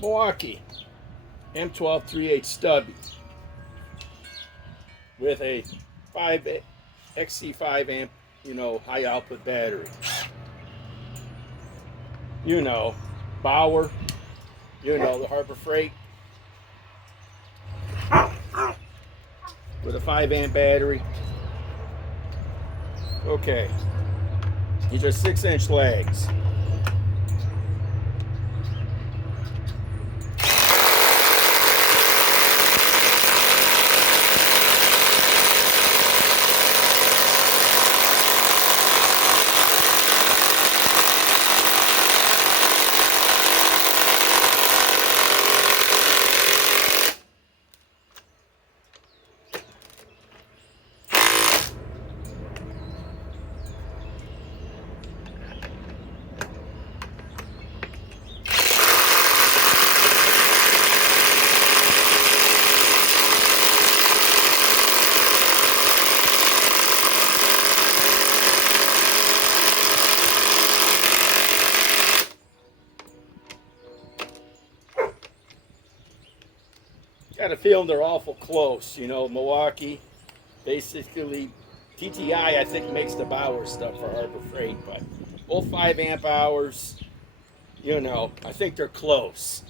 Milwaukee M12 3/8 stubby with a 5 XC5 amp, high output battery. BAUER, the Harbor Freight with a 5 amp battery. Okay, these are 6-inch legs. Got a feeling they're awful close. Milwaukee, basically, TTI I think makes the BAUER stuff for Harbor Freight, but both 5 amp hours, I think they're close.